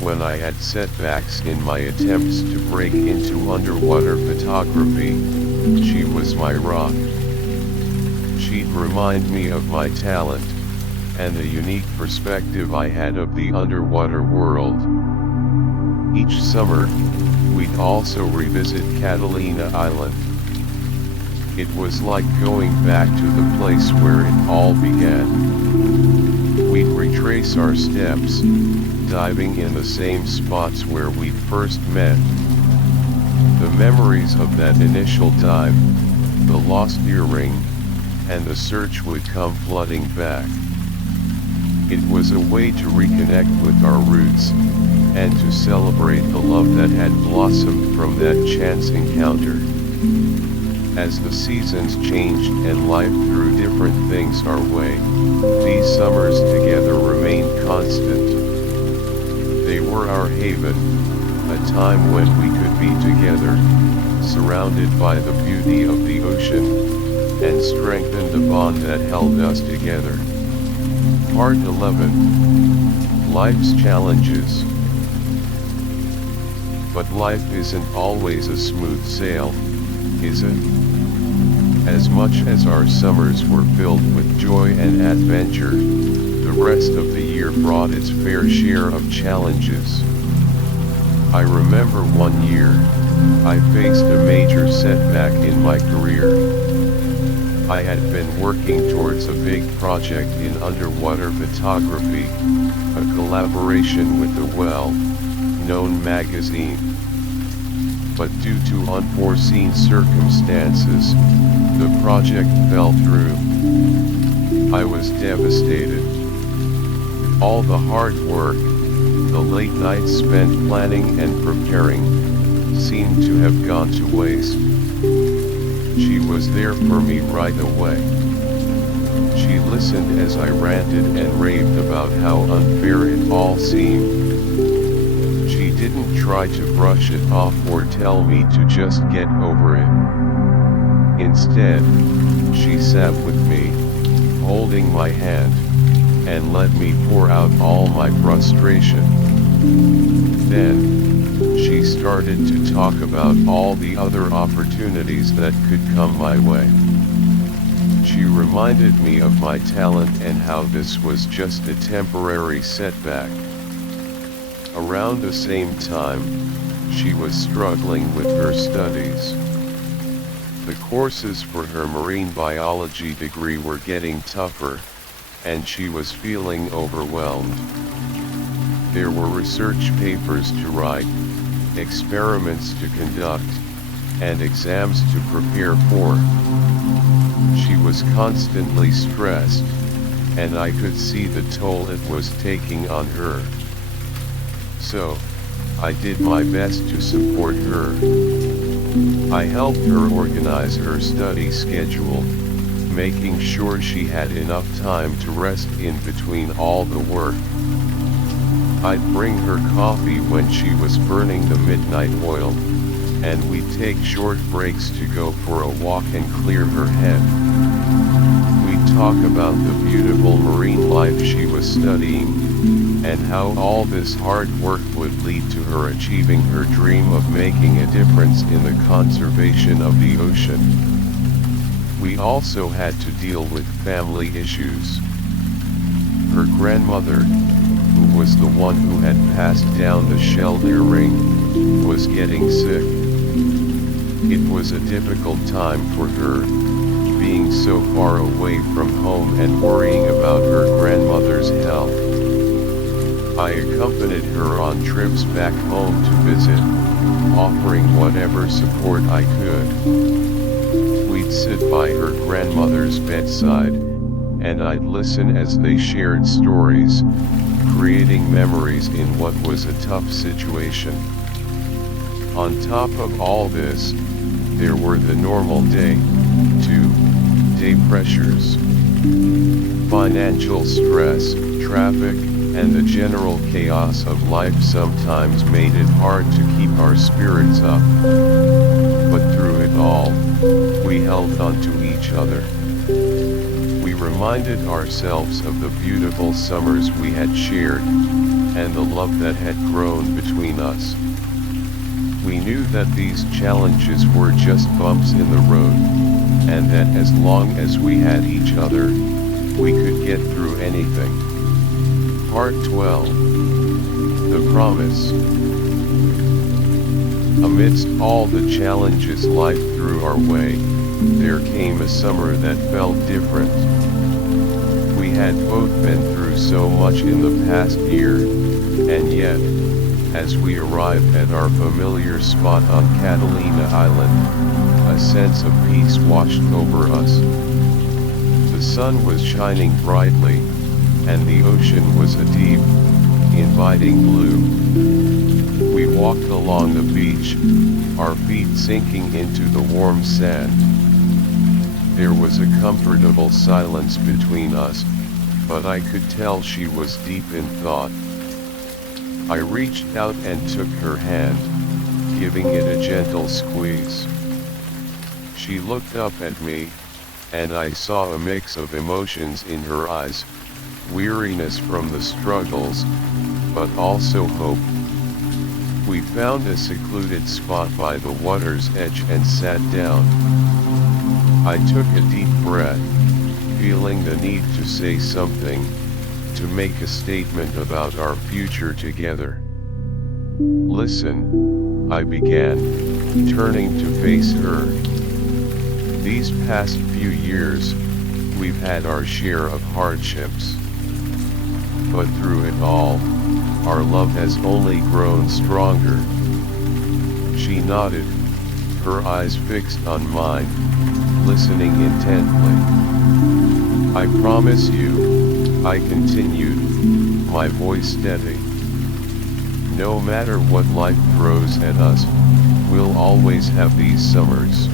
when I had setbacks in my attempts to break into underwater photography, she was my rock. She'd remind me of my talent, and the unique perspective I had of the underwater world. Each summer, we'd also revisit Catalina Island. It was like going back to the place where it all began. We'd retrace our steps, diving in the same spots where we'd first met. The memories of that initial dive, the lost earring, and the search would come flooding back. It was a way to reconnect with our roots, and to celebrate the love that had blossomed from that chance encounter. As the seasons changed and life threw different things our way, these summers together remained constant. They were our haven, a time when we could be together, surrounded by the beauty of the ocean, and strengthened the bond that held us together. Part 11. Life's Challenges. But life isn't always a smooth sail, is it? As much as our summers were filled with joy and adventure, the rest of the year brought its fair share of challenges. I remember one year, I faced a major setback in my career. I had been working towards a big project in underwater photography, a collaboration with a well-known magazine. But due to unforeseen circumstances, the project fell through. I was devastated. All the hard work, the late nights spent planning and preparing, seemed to have gone to waste. She was there for me right away. She listened as I ranted and raved about how unfair it all seemed. She didn't try to brush it off or tell me to just get over it. Instead, she sat with me, holding my hand, and let me pour out all my frustration. Then, she started to talk about all the other opportunities that could come my way. She reminded me of my talent and how this was just a temporary setback. Around the same time, she was struggling with her studies. The courses for her marine biology degree were getting tougher, and she was feeling overwhelmed. There were research papers to write, experiments to conduct, and exams to prepare for. She was constantly stressed, and I could see the toll it was taking on her. So, I did my best to support her. I helped her organize her study schedule, making sure she had enough time to rest in between all the work. I'd bring her coffee when she was burning the midnight oil, and we'd take short breaks to go for a walk and clear her head. We'd talk about the beautiful marine life she was studying, and how all this hard work would lead to her achieving her dream of making a difference in the conservation of the ocean. We also had to deal with family issues. Her grandmother, who was the one who had passed down the shell earring, was getting sick. It was a difficult time for her, being so far away from home and worrying about her grandmother's health. I accompanied her on trips back home to visit, offering whatever support I could. We'd sit by her grandmother's bedside, and I'd listen as they shared stories, creating memories in what was a tough situation. On top of all this, there were the normal day pressures. Financial stress, traffic, and the general chaos of life sometimes made it hard to keep our spirits up. But through it all, we held on to each other. We reminded ourselves of the beautiful summers we had shared, and the love that had grown between us. We knew that these challenges were just bumps in the road, and that as long as we had each other, we could get through anything. Part 12. The Promise. Amidst all the challenges life threw our way, there came a summer that felt different. We had both been through so much in the past year, and yet, as we arrived at our familiar spot on Catalina Island, a sense of peace washed over us. The sun was shining brightly, and the ocean was a deep, inviting blue. We walked along the beach, our feet sinking into the warm sand. There was a comfortable silence between us, but I could tell she was deep in thought. I reached out and took her hand, giving it a gentle squeeze. She looked up at me, and I saw a mix of emotions in her eyes, weariness from the struggles, but also hope. We found a secluded spot by the water's edge and sat down. I took a deep breath, feeling the need to say something, to make a statement about our future together. Listen, I began, turning to face her. These past few years, we've had our share of hardships. But through it all, our love has only grown stronger. She nodded, her eyes fixed on mine, listening intently. I promise you, I continued, my voice steady. No matter what life throws at us, we'll always have these summers.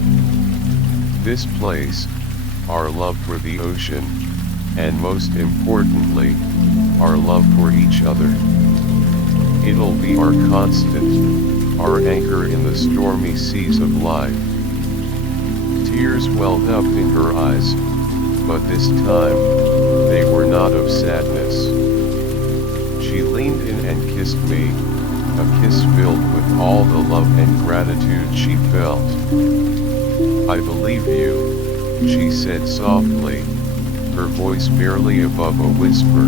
This place, our love for the ocean, and most importantly, our love for each other. It'll be our constant, our anchor in the stormy seas of life. Tears welled up in her eyes, but this time, they were not of sadness. She leaned in and kissed me, a kiss filled with all the love and gratitude she felt. I believe you, she said softly, her voice barely above a whisper.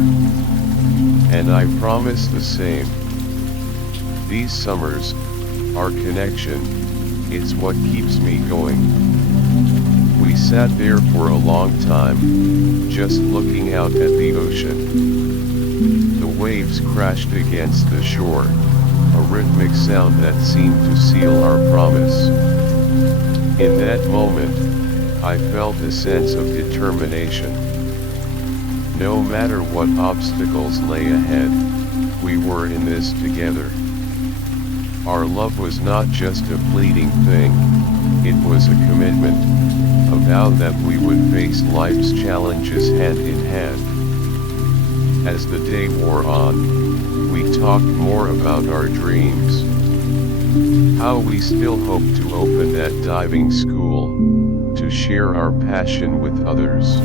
And I promise the same. These summers, our connection, it's what keeps me going. We sat there for a long time, just looking out at the ocean. The waves crashed against the shore, a rhythmic sound that seemed to seal our promise. In that moment, I felt a sense of determination. No matter what obstacles lay ahead, we were in this together. Our love was not just a fleeting thing, it was a commitment, a vow that we would face life's challenges hand in hand. As the day wore on, we talked more about our dreams. How we still hope to open that diving school, to share our passion with others.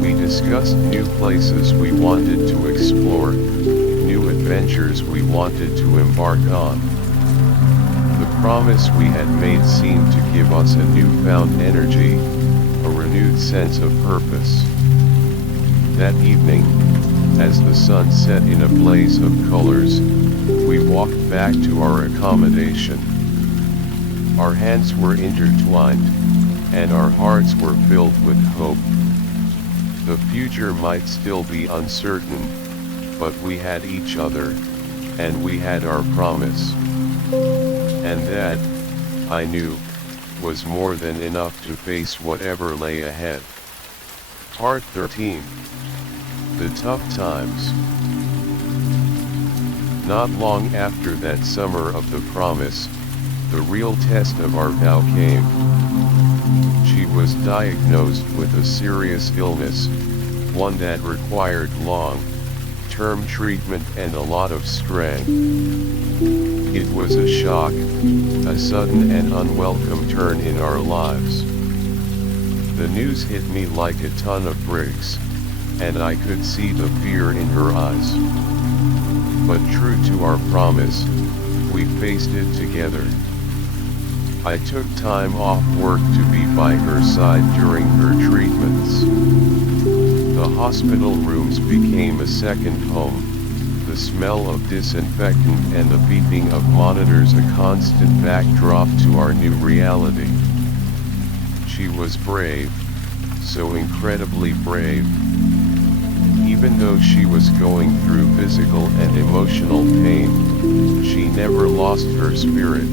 We discussed new places we wanted to explore, new adventures we wanted to embark on. The promise we had made seemed to give us a newfound energy, a renewed sense of purpose. That evening, as the sun set in a blaze of colors, we walked back to our accommodation. Our hands were intertwined, and our hearts were filled with hope. The future might still be uncertain, but we had each other, and we had our promise. And that, I knew, was more than enough to face whatever lay ahead. Part 13. The Tough Times. Not long after that summer of the promise, the real test of our vow came. She was diagnosed with a serious illness, one that required long-term treatment and a lot of strength. It was a shock, a sudden and unwelcome turn in our lives. The news hit me like a ton of bricks, and I could see the fear in her eyes. But true to our promise, we faced it together. I took time off work to be by her side during her treatments. The hospital rooms became a second home, the smell of disinfectant and the beeping of monitors a constant backdrop to our new reality. She was brave, so incredibly brave. Even though she was going through physical and emotional pain, she never lost her spirit.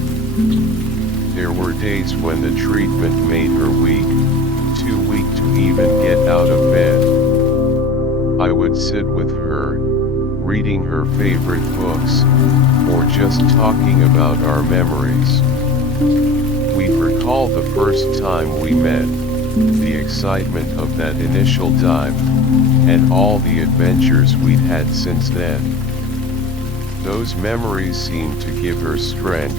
There were days when the treatment made her weak, too weak to even get out of bed. I would sit with her, reading her favorite books, or just talking about our memories. We'd recall the first time we met, the excitement of that initial dive, and all the adventures we'd had since then. Those memories seemed to give her strength,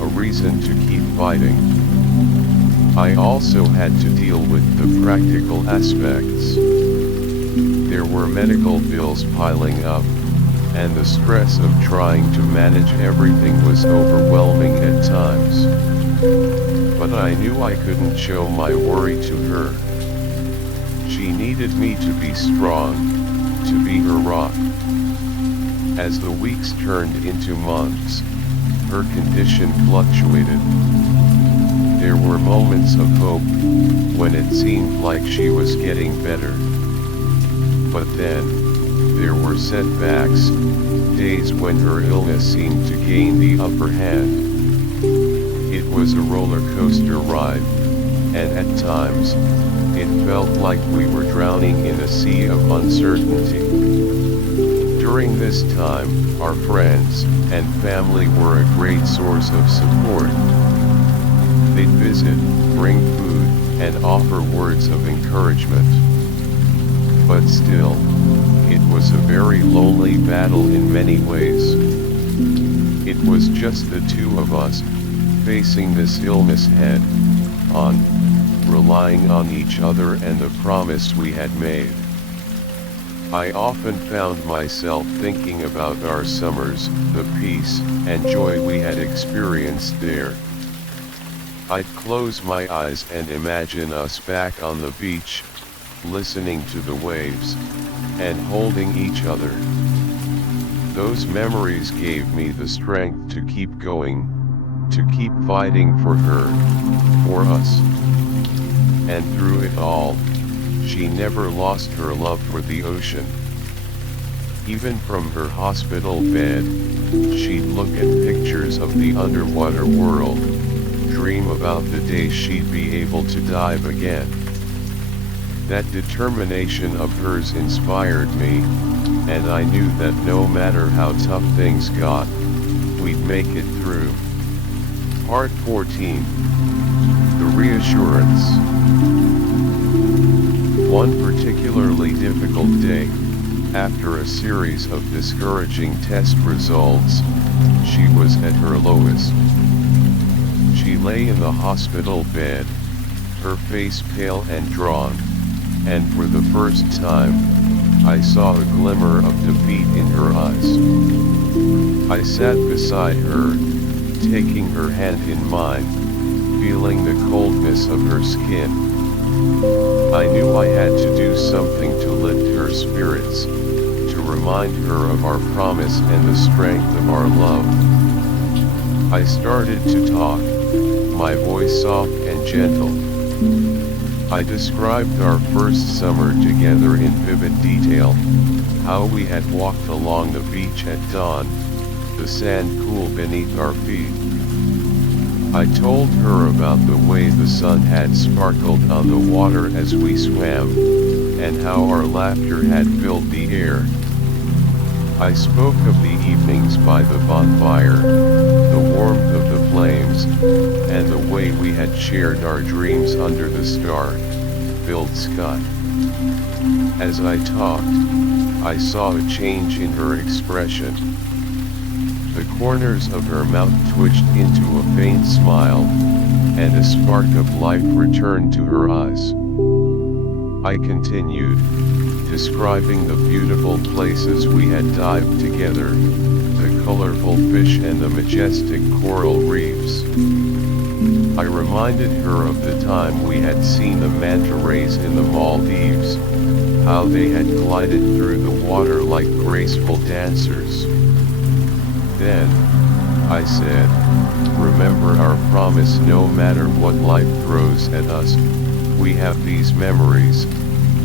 a reason to keep fighting. I also had to deal with the practical aspects. There were medical bills piling up, and the stress of trying to manage everything was overwhelming at times. But I knew I couldn't show my worry to her. She needed me to be strong, to be her rock. As the weeks turned into months, her condition fluctuated. There were moments of hope, when it seemed like she was getting better. But then, there were setbacks, days when her illness seemed to gain the upper hand. It was a roller coaster ride, and at times, it felt like we were drowning in a sea of uncertainty. During this time, our friends and family were a great source of support. They'd visit, bring food, and offer words of encouragement. But still, it was a very lonely battle in many ways. It was just the two of us, facing this illness head on, relying on each other and the promise we had made. I often found myself thinking about our summers, the peace and joy we had experienced there. I'd close my eyes and imagine us back on the beach, listening to the waves, and holding each other. Those memories gave me the strength to keep going, to keep fighting for her, for us. And through it all, she never lost her love for the ocean. Even from her hospital bed, she'd look at pictures of the underwater world, dream about the day she'd be able to dive again. That determination of hers inspired me, and I knew that no matter how tough things got, we'd make it through. Part 14. The Reassurance. One particularly difficult day, after a series of discouraging test results, she was at her lowest. She lay in the hospital bed, her face pale and drawn, and for the first time, I saw a glimmer of defeat in her eyes. I sat beside her, taking her hand in mine, feeling the coldness of her skin. I knew I had to do something to lift her spirits, to remind her of our promise and the strength of our love. I started to talk, my voice soft and gentle. I described our first summer together in vivid detail, how we had walked along the beach at dawn, the sand cool beneath our feet. I told her about the way the sun had sparkled on the water as we swam, and how our laughter had filled the air. I spoke of the evenings by the bonfire, the warmth of the flames, and the way we had shared our dreams under the star-filled sky. As I talked, I saw a change in her expression. The corners of her mouth twitched into a faint smile, and a spark of life returned to her eyes. I continued, describing the beautiful places we had dived together, the colorful fish and the majestic coral reefs. I reminded her of the time we had seen the manta rays in the Maldives, how they had glided through the water like graceful dancers. Then, I said, remember our promise, no matter what life throws at us, we have these memories,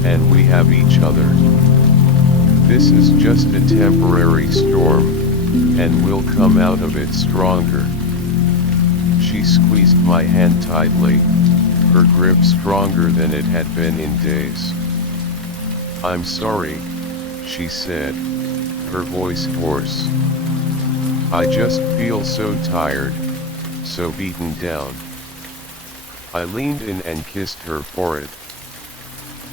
and we have each other. This is just a temporary storm, and we'll come out of it stronger. She squeezed my hand tightly, her grip stronger than it had been in days. I'm sorry, she said, her voice hoarse. I just feel so tired, so beaten down. I leaned in and kissed her forehead.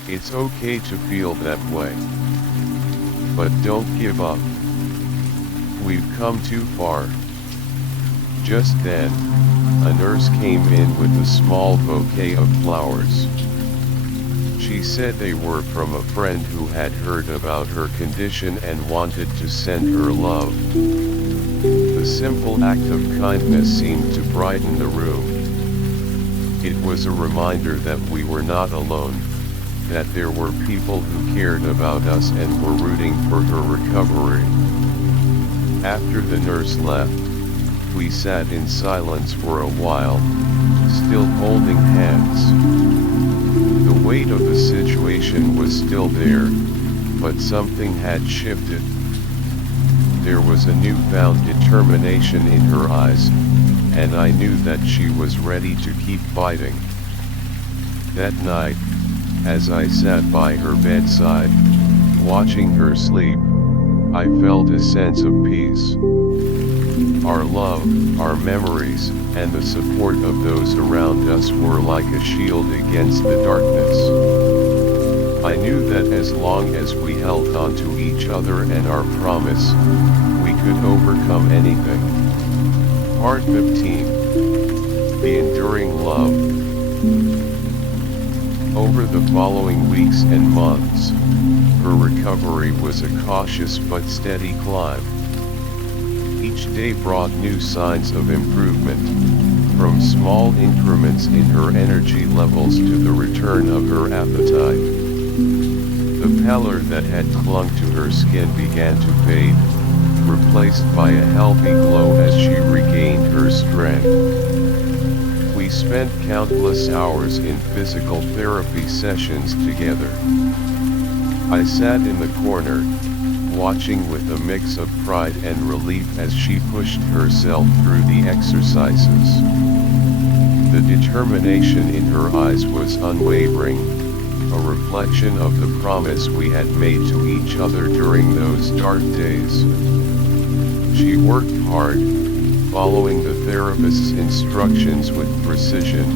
It's okay to feel that way. But don't give up. We've come too far. Just then, a nurse came in with a small bouquet of flowers. She said they were from a friend who had heard about her condition and wanted to send her love. The simple act of kindness seemed to brighten the room. It was a reminder that we were not alone, that there were people who cared about us and were rooting for her recovery. After the nurse left, we sat in silence for a while, still holding hands. The weight of the situation was still there, but something had shifted. There was a newfound determination in her eyes, and I knew that she was ready to keep fighting. That night, as I sat by her bedside, watching her sleep, I felt a sense of peace. Our love, our memories, and the support of those around us were like a shield against the darkness. I knew that as long as we held on to each other and our promise, we could overcome anything. Part 15. The Enduring Love. Over the following weeks and months, her recovery was a cautious but steady climb. Each day brought new signs of improvement, from small increments in her energy levels to the return of her appetite. The pallor that had clung to her skin began to fade, replaced by a healthy glow as she regained her strength. We spent countless hours in physical therapy sessions together. I sat in the corner, watching with a mix of pride and relief as she pushed herself through the exercises. The determination in her eyes was unwavering, a reflection of the promise we had made to each other during those dark days. She worked hard, following the therapist's instructions with precision,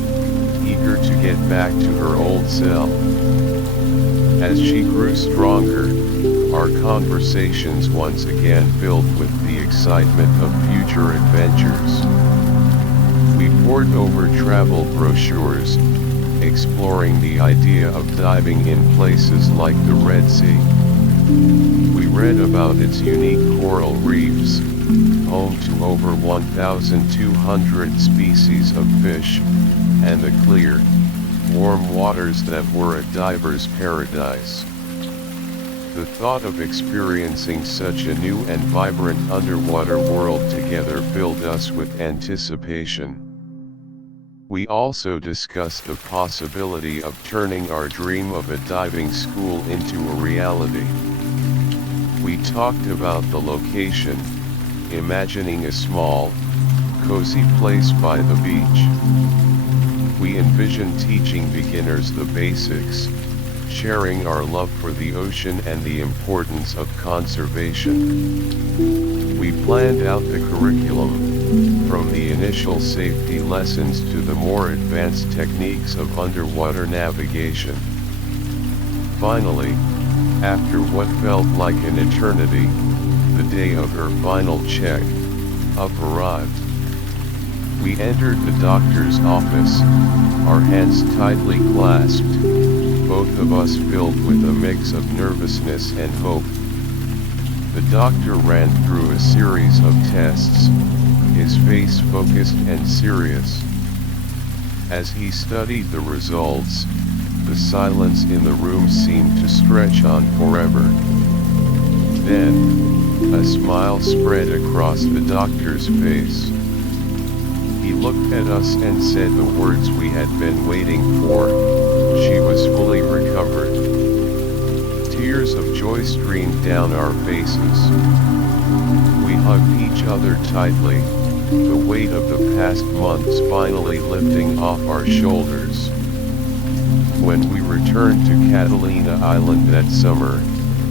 eager to get back to her old self. As she grew stronger, our conversations once again filled with the excitement of future adventures. We pored over travel brochures, exploring the idea of diving in places like the Red Sea. We read about its unique coral reefs, home to over 1,200 species of fish, and the clear, warm waters that were a diver's paradise. The thought of experiencing such a new and vibrant underwater world together filled us with anticipation. We also discussed the possibility of turning our dream of a diving school into a reality. We talked about the location, imagining a small, cozy place by the beach. We envisioned teaching beginners the basics, sharing our love for the ocean and the importance of conservation. We planned out the curriculum, from the initial safety lessons to the more advanced techniques of underwater navigation. Finally, after what felt like an eternity, the day of her final check-up arrived. We entered the doctor's office, our hands tightly clasped, both of us filled with a mix of nervousness and hope. The doctor ran through a series of tests, his face focused and serious. As he studied the results, the silence in the room seemed to stretch on forever. Then, a smile spread across the doctor's face. He looked at us and said the words we had been waiting for: she was fully recovered. Tears of joy streamed down our faces. We hugged each other tightly, the weight of the past months finally lifting off our shoulders. When we returned to Catalina Island that summer,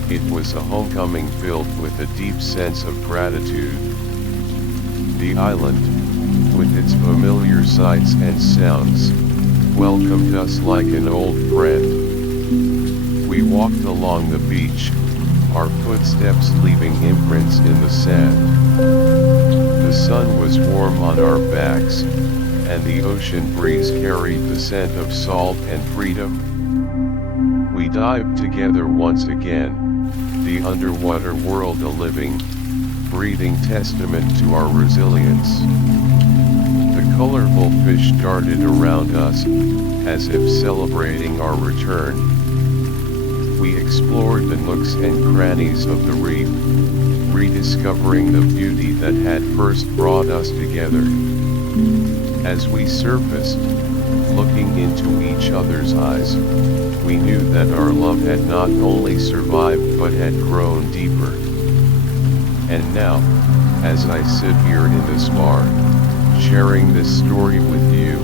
it was a homecoming filled with a deep sense of gratitude. The island, with its familiar sights and sounds, welcomed us like an old friend. We walked along the beach, our footsteps leaving imprints in the sand. The sun was warm on our backs, and the ocean breeze carried the scent of salt and freedom. We dived together once again, the underwater world a living, breathing testament to our resilience. The colorful fish darted around us, as if celebrating our return. We explored the nooks and crannies of the reef, rediscovering the beauty that had first brought us together. As we surfaced, looking into each other's eyes, we knew that our love had not only survived but had grown deeper. And now, as I sit here in this bar, sharing this story with you,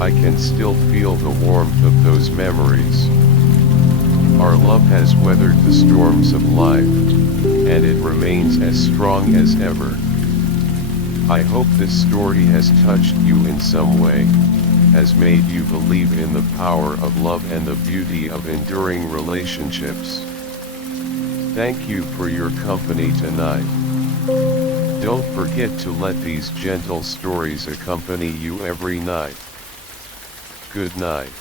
I can still feel the warmth of those memories. Our love has weathered the storms of life, and it remains as strong as ever. I hope this story has touched you in some way, has made you believe in the power of love and the beauty of enduring relationships. Thank you for your company tonight. Don't forget to let these gentle stories accompany you every night. Good night.